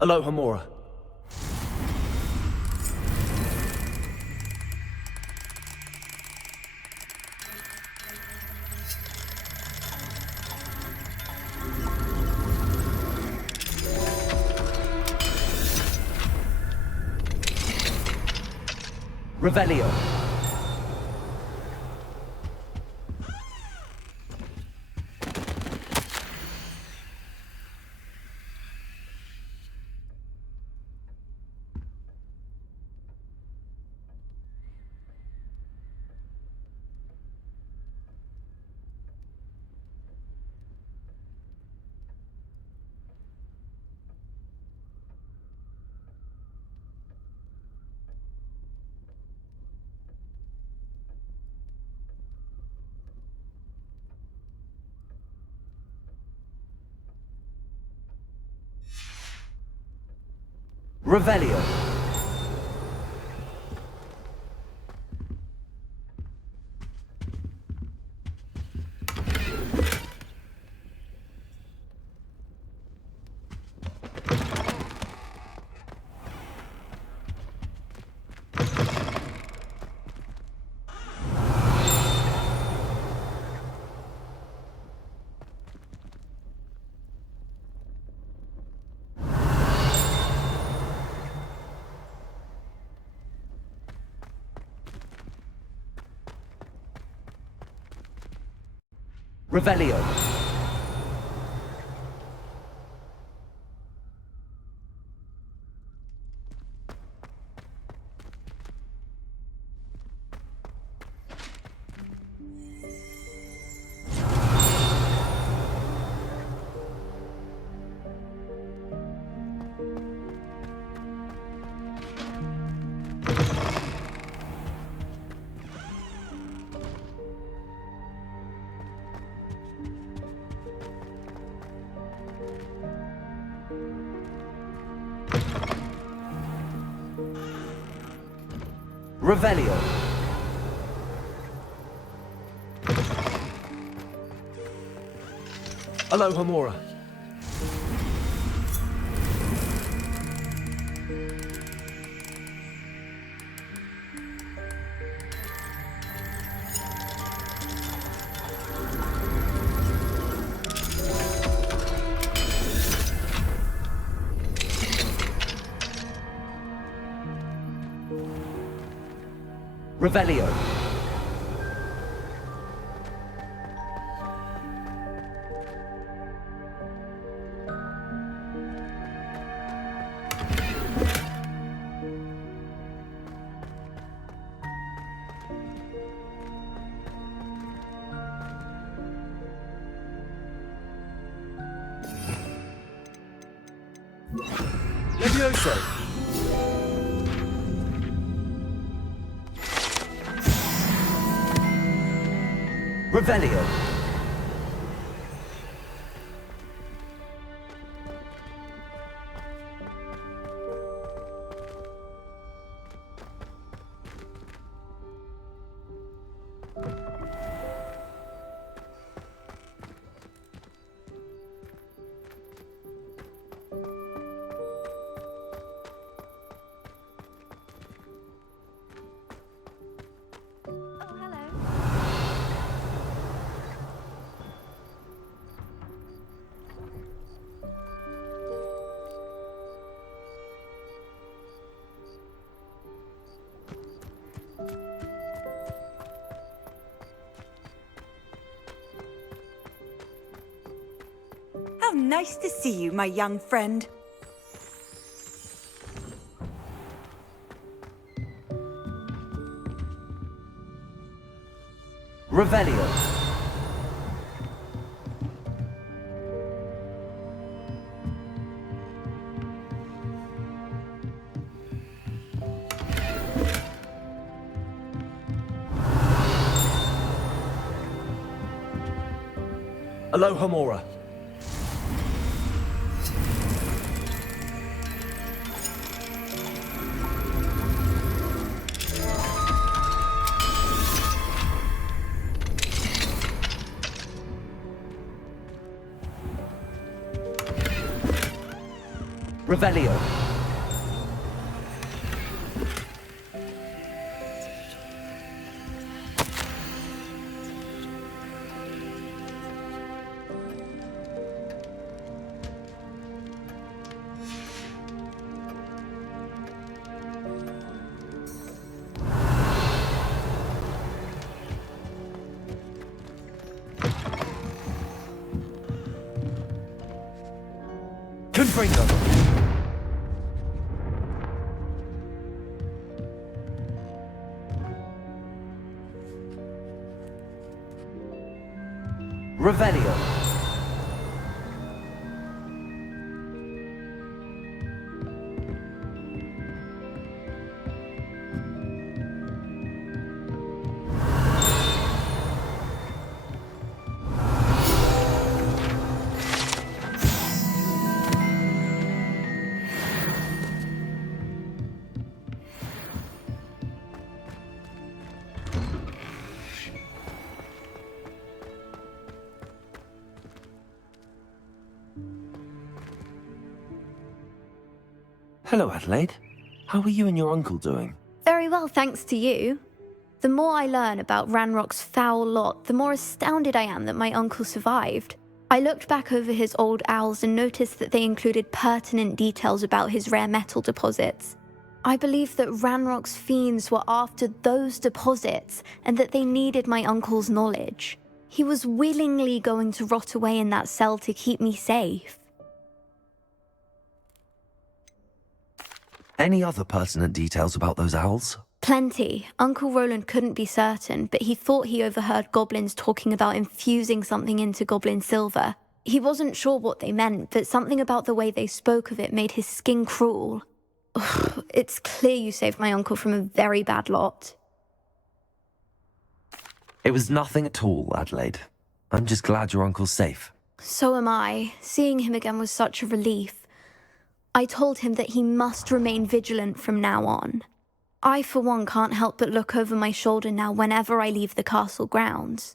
Aloha Mora. Revelio. Revelio. Revelio. Revelio. Aloha Mora. Revelio. Levioso. Revelio. How nice to see you, my young friend. Revelio. Aloha Mora. Revelio. Confringo. Revelio. Hello, Adelaide. How are you and your uncle doing? Very well, thanks to you. The more I learn about Ranrock's foul lot, the more astounded I am that my uncle survived. I looked back over his old owls and noticed that they included pertinent details about his rare metal deposits. I believe that Ranrock's fiends were after those deposits and that they needed my uncle's knowledge. He was willingly going to rot away in that cell to keep me safe. Any other pertinent details about those owls? Plenty. Uncle Roland couldn't be certain, but he thought he overheard goblins talking about infusing something into goblin silver. He wasn't sure what they meant, but something about the way they spoke of it made his skin crawl. Ugh, it's clear you saved my uncle from a very bad lot. It was nothing at all, Adelaide. I'm just glad your uncle's safe. So am I. Seeing him again was such a relief. I told him that he must remain vigilant from now on. I, for one, can't help but look over my shoulder now whenever I leave the castle grounds.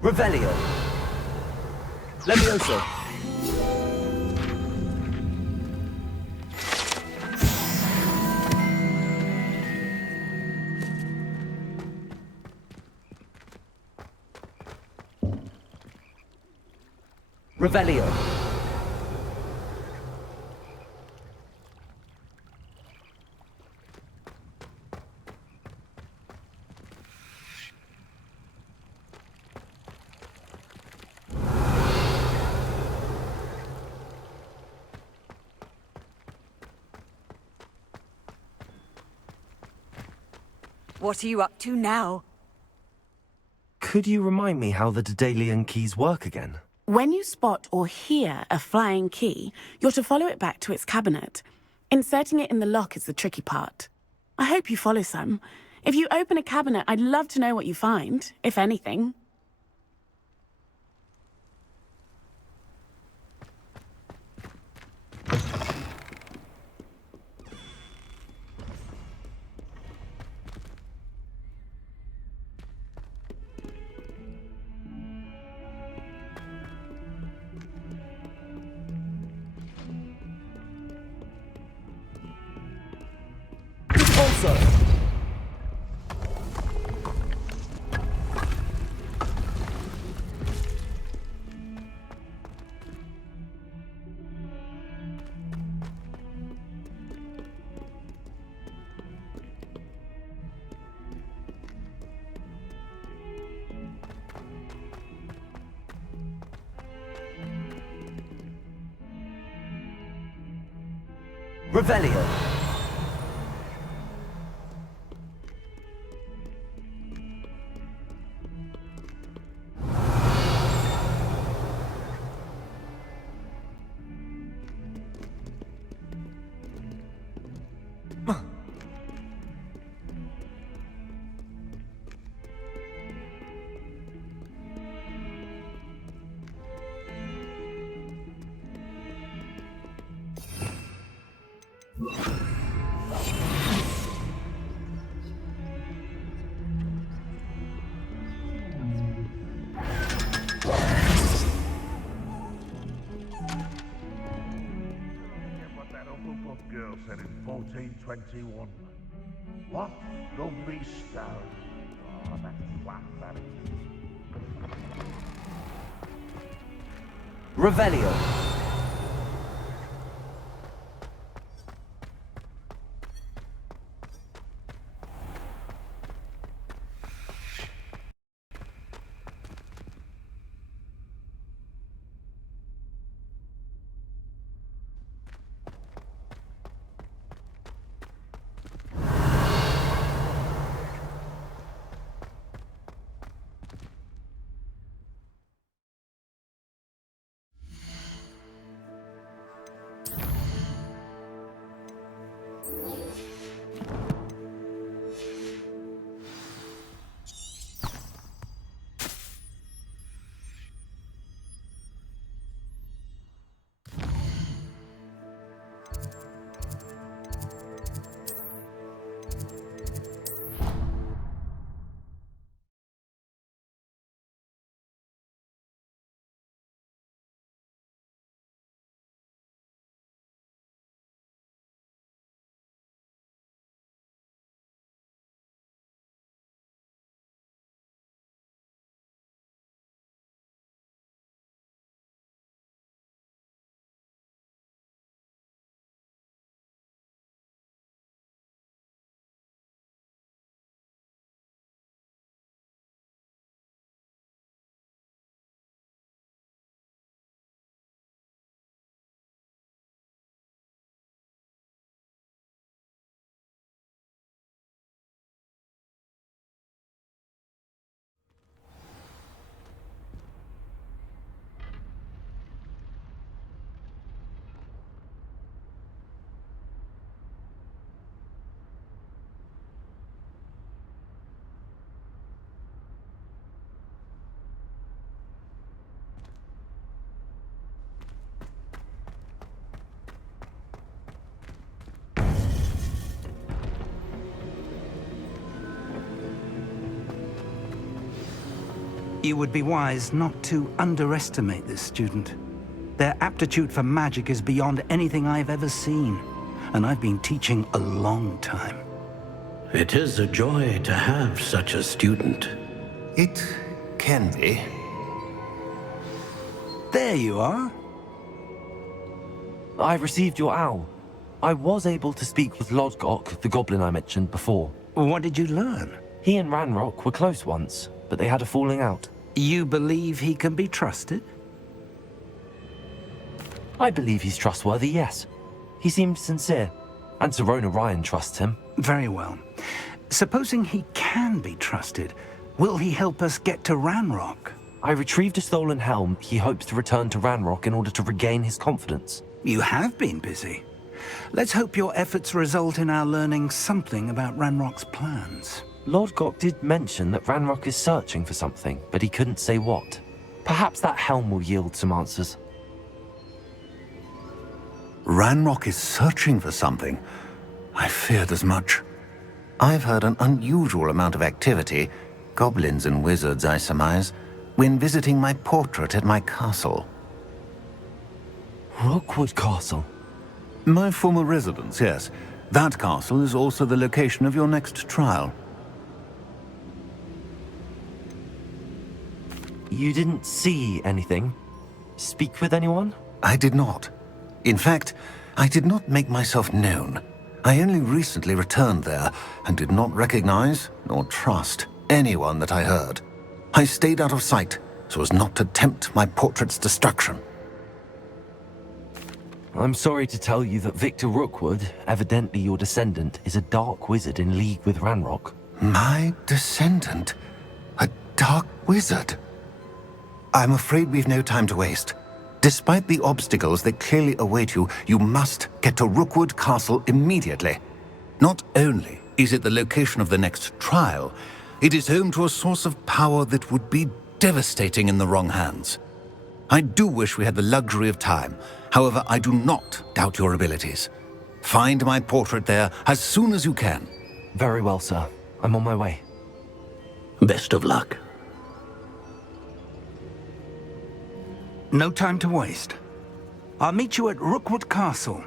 Revelio. Levioso. Revelio. What are you up to now? Could you remind me how the Daedalian keys work again? When you spot or hear a flying key, you're to follow it back to its cabinet. Inserting it in the lock is the tricky part. I hope you follow some. If you open a cabinet, I'd love to know what you find, if anything. Also. Revelio. What that Hufflepuff girl said in 1421. What? Lovely stone. Oh, that's flat, that is. Revelio. You would be wise not to underestimate this student. Their aptitude for magic is beyond anything I've ever seen, and I've been teaching a long time. It is a joy to have such a student. It can be. There you are. I received your owl. I was able to speak with Lodgok, the goblin I mentioned before. What did you learn? He and Ranrock were close once, but they had a falling out. You believe he can be trusted? I believe he's trustworthy, yes. He seemed sincere, and Sirona Ryan trusts him. Very well. Supposing he can be trusted, will he help us get to Ranrock? I retrieved a stolen helm he hopes to return to Ranrock in order to regain his confidence. You have been busy. Let's hope your efforts result in our learning something about Ranrock's plans. Lodgok did mention that Ranrock is searching for something, but he couldn't say what. Perhaps that helm will yield some answers. Ranrock is searching for something. I feared as much. I've heard an unusual amount of activity, goblins and wizards, I surmise, when visiting my portrait at my castle. Rookwood Castle? My former residence, yes. That castle is also the location of your next trial. You didn't see anything? Speak with anyone? I did not. In fact, I did not make myself known. I only recently returned there and did not recognize nor trust anyone that I heard. I stayed out of sight so as not to tempt my portrait's destruction. I'm sorry to tell you that Victor Rookwood, evidently your descendant, is a dark wizard in league with Ranrock. My descendant? A dark wizard? I'm afraid we've no time to waste. Despite the obstacles that clearly await you, you must get to Rookwood Castle immediately. Not only is it the location of the next trial, it is home to a source of power that would be devastating in the wrong hands. I do wish we had the luxury of time. However, I do not doubt your abilities. Find my portrait there as soon as you can. Very well, sir. I'm on my way. Best of luck. No time to waste. I'll meet you at Rookwood Castle.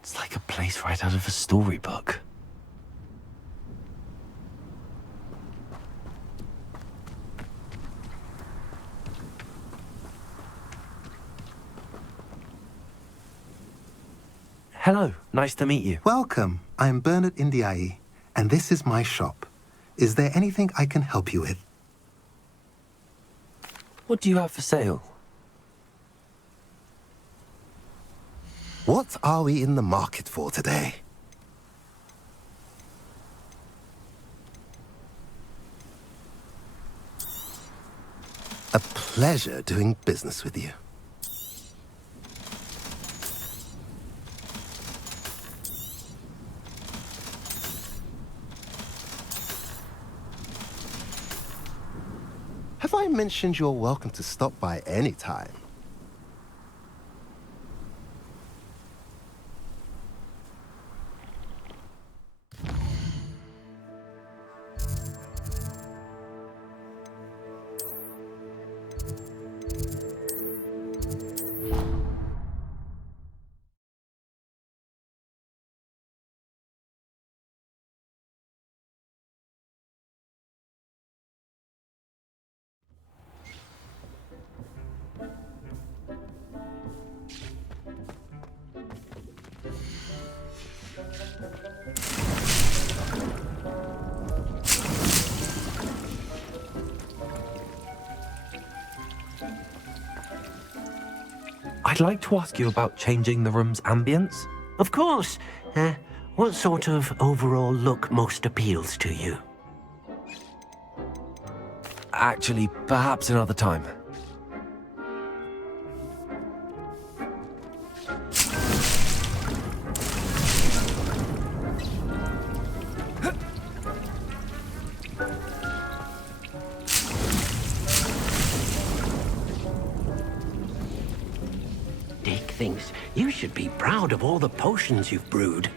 It's like a place right out of a storybook. Hello, nice to meet you. Welcome. I'm Bernard Indiai, and this is my shop. Is there anything I can help you with? What do you have for sale? What are we in the market for today? A pleasure doing business with you. Have I mentioned you're welcome to stop by any time? I'd like to ask you about changing the room's ambience. Of course. What sort of overall look most appeals to you? Actually, perhaps another time. Dick thinks you should be proud of all the potions you've brewed.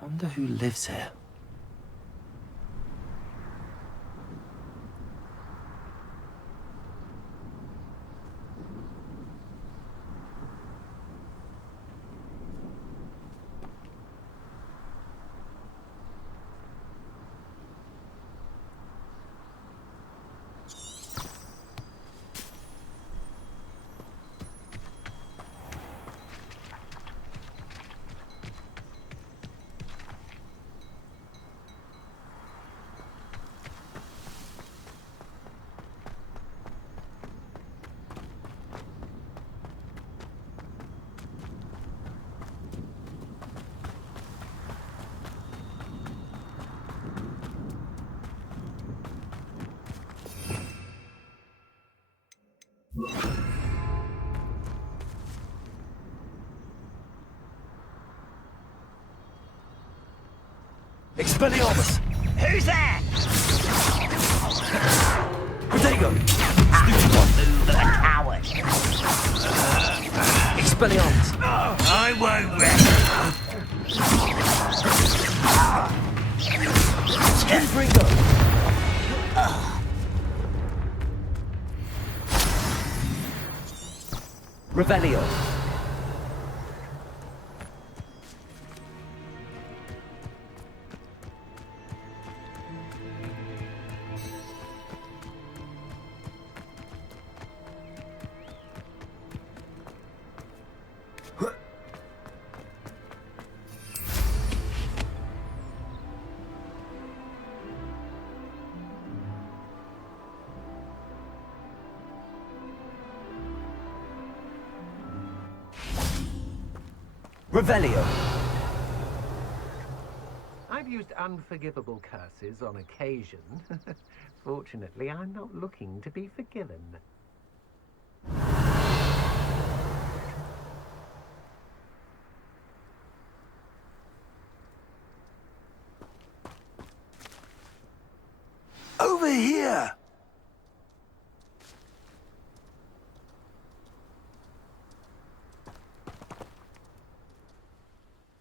Wonder who lives here. Expelliarmus! Who's there? Protego! Stupid one. Move, the coward. Expelliarmus! I won't rest. Confringo! Revelio! Revelio! I've used unforgivable curses on occasion. Fortunately, I'm not looking to be forgiven. Over here!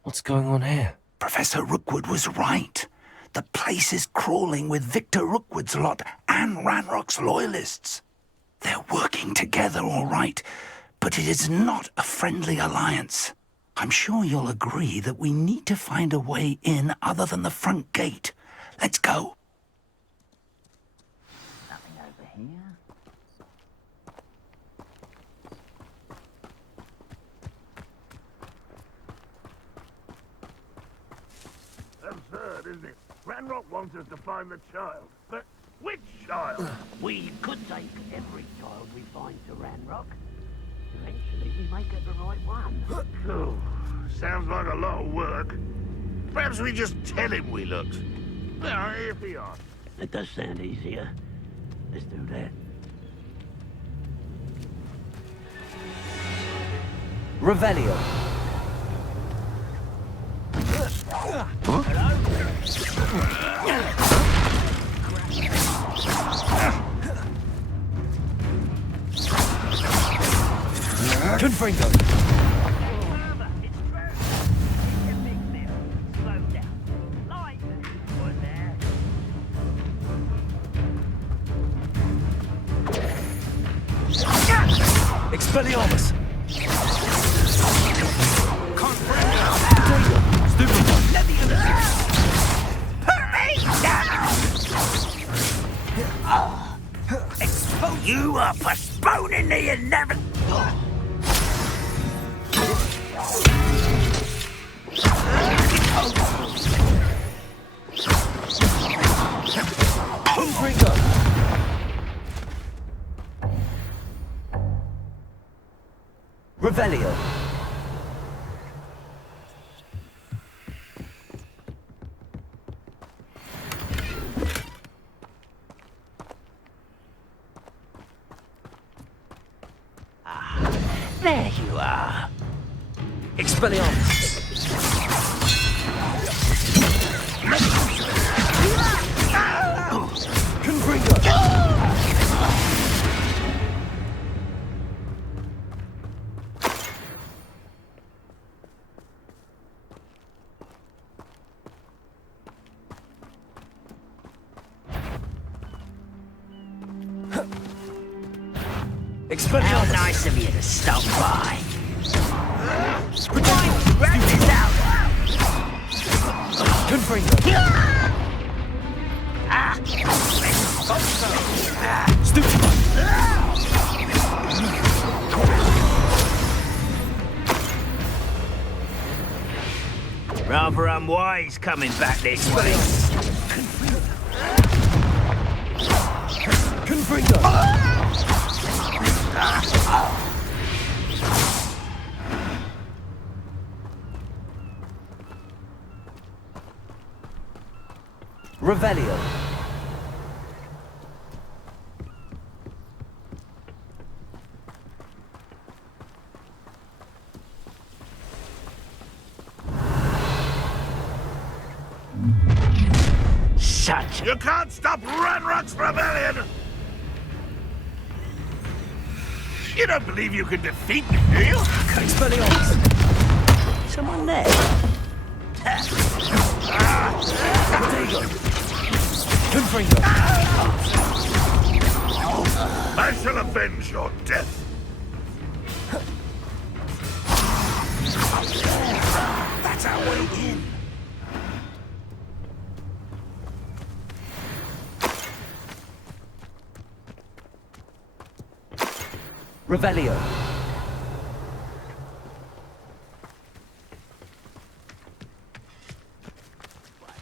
What's going on here? Professor Rookwood was right. The place is crawling with Victor Rookwood's lot and Ranrock's loyalists. They're working together all right, but it is not a friendly alliance. I'm sure you'll agree that we need to find a way in other than the front gate. Let's go. Nothing over here. Absurd, isn't it? Ranrock wants us to find the child. But which child? We could take every child we find to Ranrock. Eventually, we may get the right one. Oh, sounds like a lot of work. Perhaps we just tell him we looked. Well, if he asks. It does sound easier. Let's do that. Revelio! Confringo! Expelliarmus! Stupid one! Let me in there! Expose you are postponing the inevitable. Confringo! Revelio! There you are. Expelliarmus! Confringo! Expelliarmus! How nice of you to stop by. Wrap this out! Confringo! Stupefy! Rather unwise coming back this way. Confringo! Revelio. Such You can't stop Ranrock's rebellion! You don't believe you can defeat me, do you? Expelliarmus! someone there. Protego! Confringo! I shall avenge your death. That's our way in. Revelio.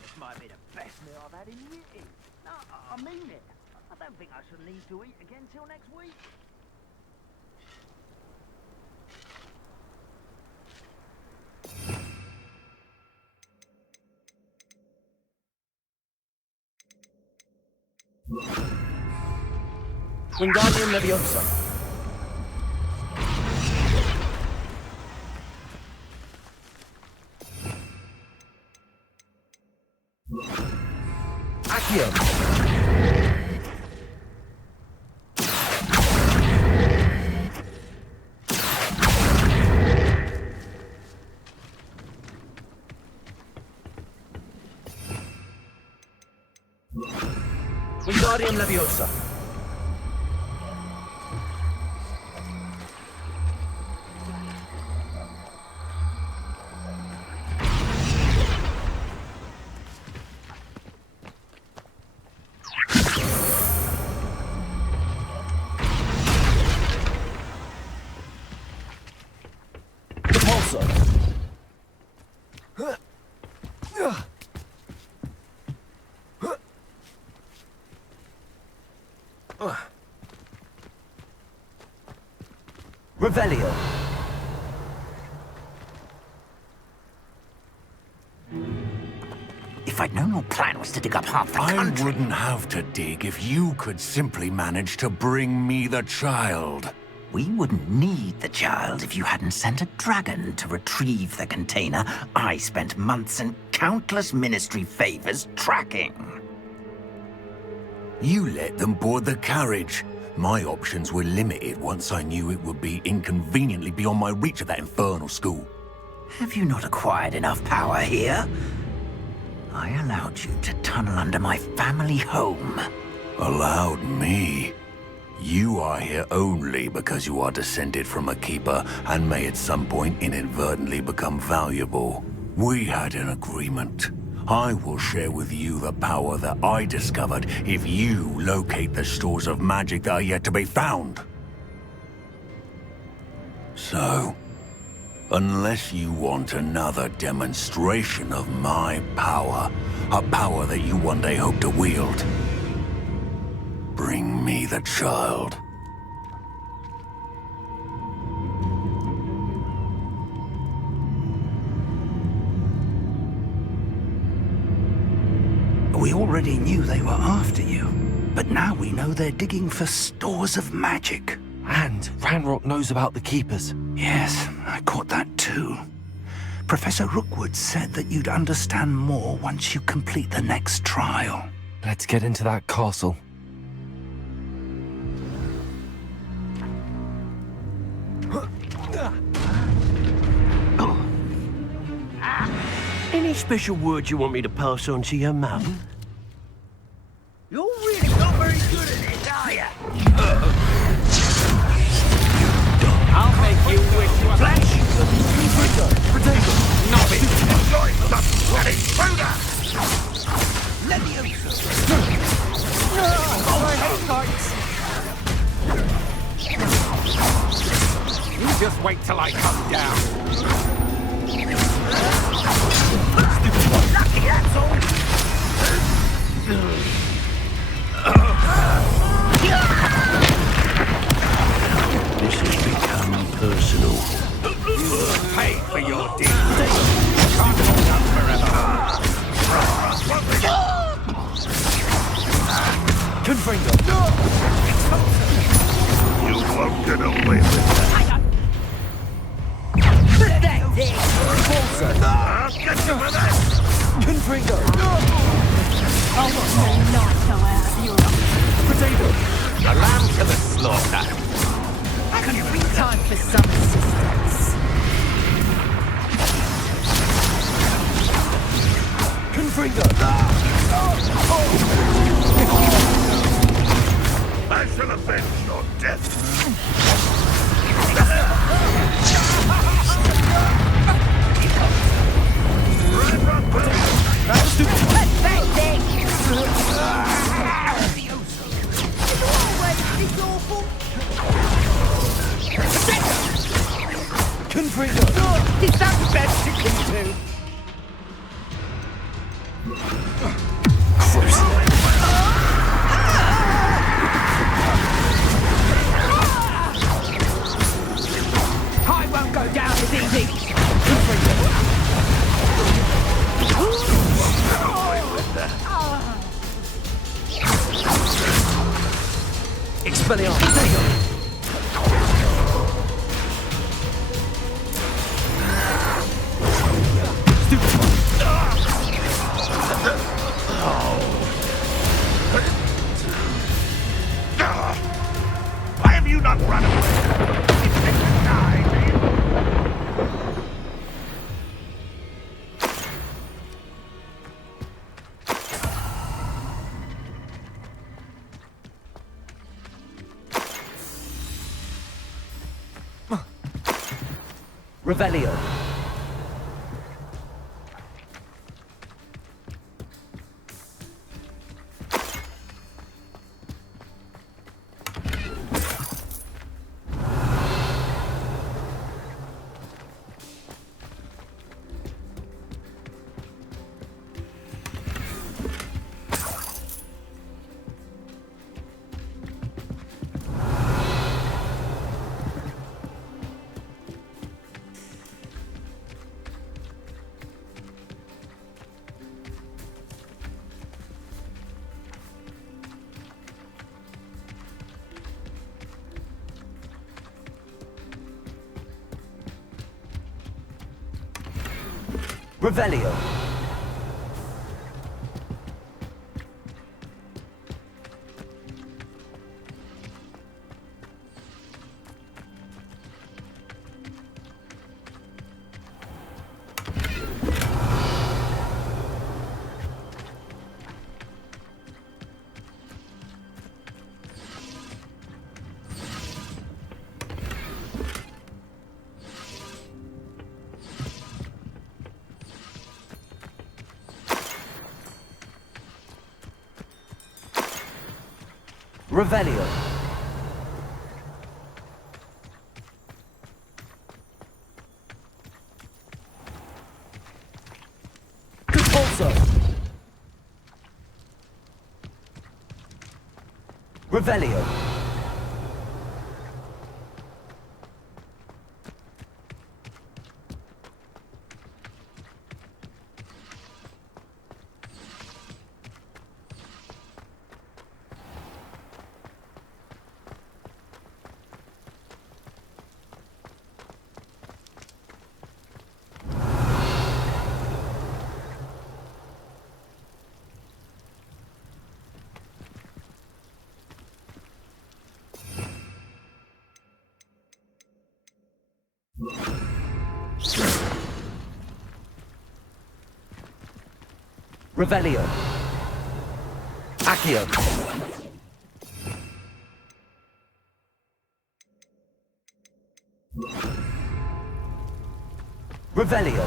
This might be the best meal I've had in years. No, I mean it. I don't think I shall need to eat again till next week. Wingardium Leviosa. Accio. Wingardium Leviosa. Revelio. If I'd known your plan was to dig up half the country... I wouldn't have to dig if you could simply manage to bring me the child. We wouldn't need the child if you hadn't sent a dragon to retrieve the container I spent months and countless ministry favors tracking. You let them board the carriage. My options were limited once I knew it would be inconveniently beyond my reach at that infernal school. Have you not acquired enough power here? I allowed you to tunnel under my family home. Allowed me? You are here only because you are descended from a keeper and may at some point inadvertently become valuable. We had an agreement. I will share with you the power that I discovered if you locate the stores of magic that are yet to be found. So, unless you want another demonstration of my power, a power that you one day hope to wield, bring me the child. We already knew they were after you, but now we know they're digging for stores of magic. And Ranrock knows about the Keepers. Yes, I caught that too. Professor Rookwood said that you'd understand more once you complete the next trial. Let's get into that castle. Any special words you want me to pass on to your mum? You're really not very good at this, are you? take you with you. Flash! Potato! Nothing! Join us, an intruder! Leviosa! You just wait till I come down. Lucky, that's all. This has become personal. You pay for your deeds. Can't hold up forever. Confringo. You won't get away with that. Repulsor. I'll get you for that! Confringo. Potato. A lamb to the slaughter. Time for some assistance. Confringo. I shall avenge your death. Confringo. Is that the best you can do? I won't go down as easy. Expelliarmus. Why have you not run away? It's different time, Revelio. Revelio. Revelio. Repulsor. Revelio. Revelio. Accio. Revelio.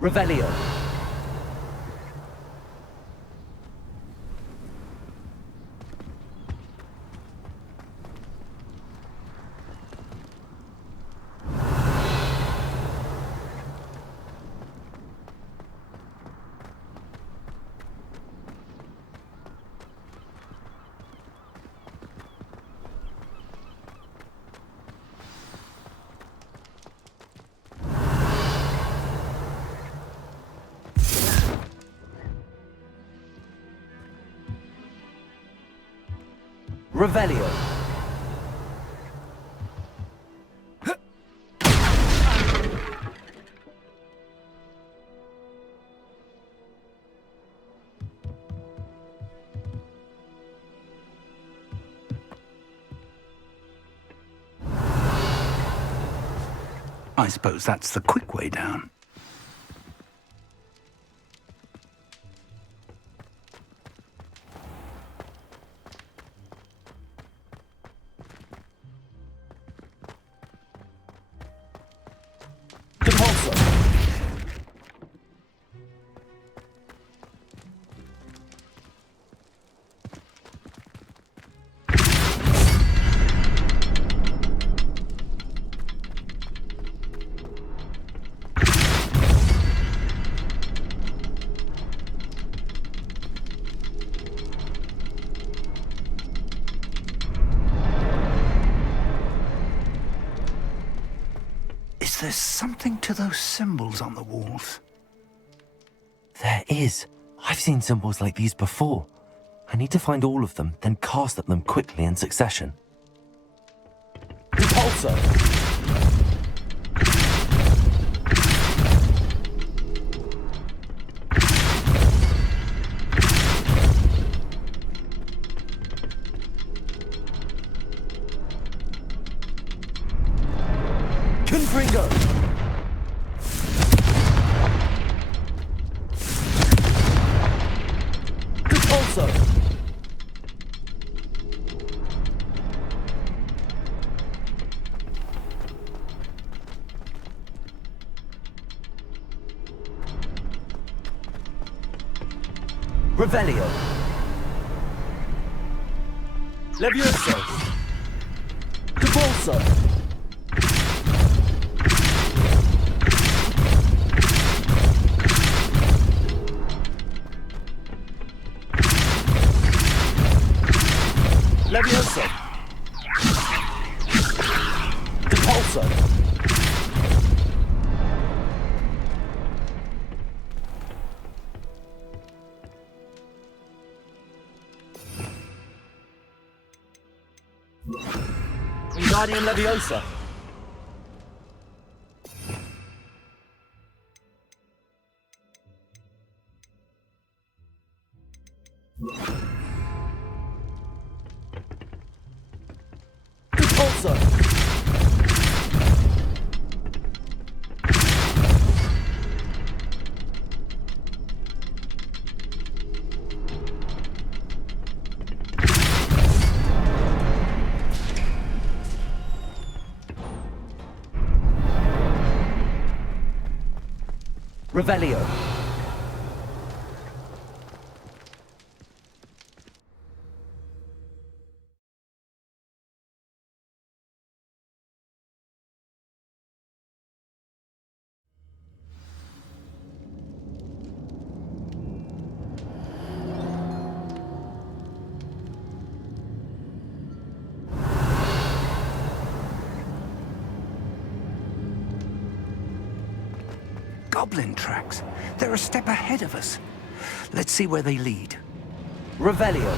Revelio. Revelio. I suppose that's the quick way down. There's something to those symbols on the walls. There is. I've seen symbols like these before. I need to find all of them, then cast at them quickly in succession. Repulsor! Confringo! Repulsor! Revelio! Levioso! Repulsor! Levioso! Repulsor! Wingardium Leviosa! Repulsor! Revelio. Goblin tracks. They're a step ahead of us. Let's see where they lead. Revelio.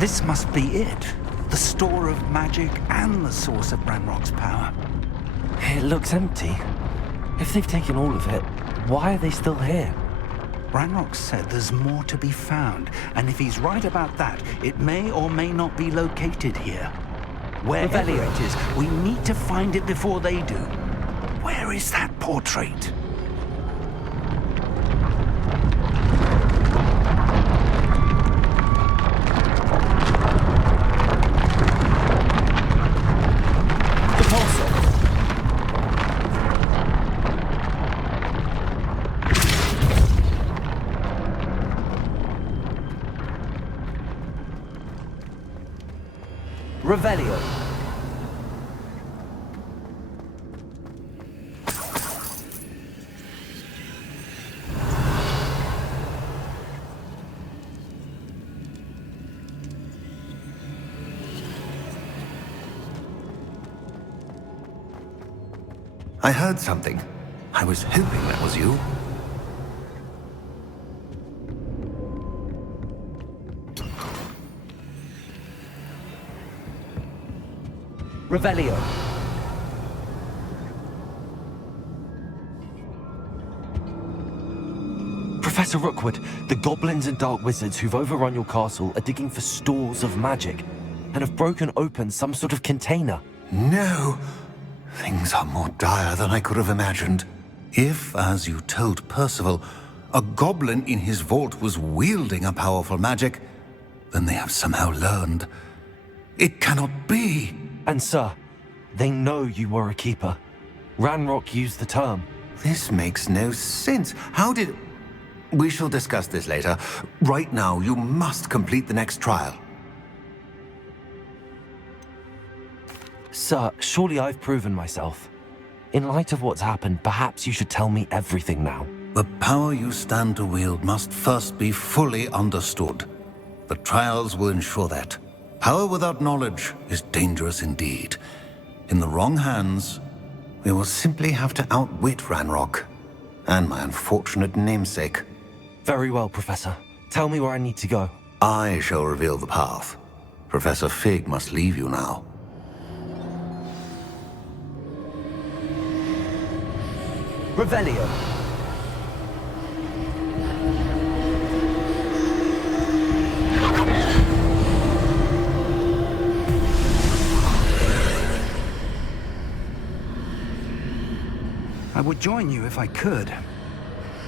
This must be it. The store of magic and the source of Ranrock's power. It looks empty. If they've taken all of it, why are they still here? Ranrock said there's more to be found, and if he's right about that, it may or may not be located here. Wherever it is, we need to find it before they do. Where is that portrait? Revelio. I heard something. I was hoping that was you. Revelio. Professor Rookwood, the goblins and dark wizards who've overrun your castle are digging for stores of magic and have broken open some sort of container. No! Things are more dire than I could have imagined. If, as you told Percival, a goblin in his vault was wielding a powerful magic, then they have somehow learned. It cannot be! And sir, they know you were a keeper. Ranrock used the term. This makes no sense. How did... We shall discuss this later. Right now, you must complete the next trial. Sir, surely I've proven myself. In light of what's happened, perhaps you should tell me everything now. The power you stand to wield must first be fully understood. The trials will ensure that. Power without knowledge is dangerous indeed. In the wrong hands, we will simply have to outwit Ranrock and my unfortunate namesake. Very well, Professor. Tell me where I need to go. I shall reveal the path. Professor Fig must leave you now. Revelio. I would join you if I could.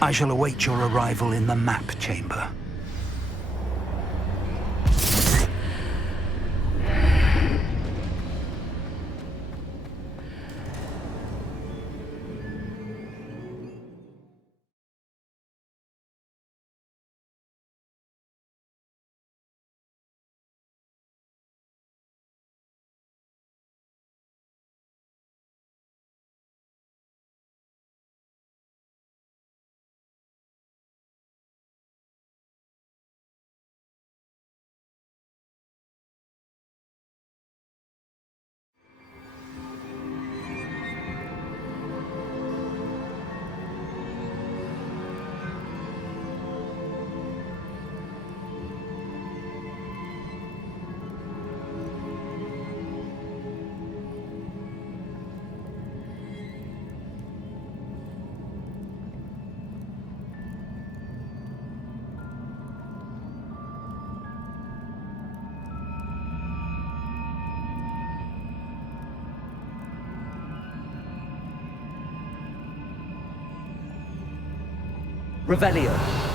I shall await your arrival in the map chamber. Revelio.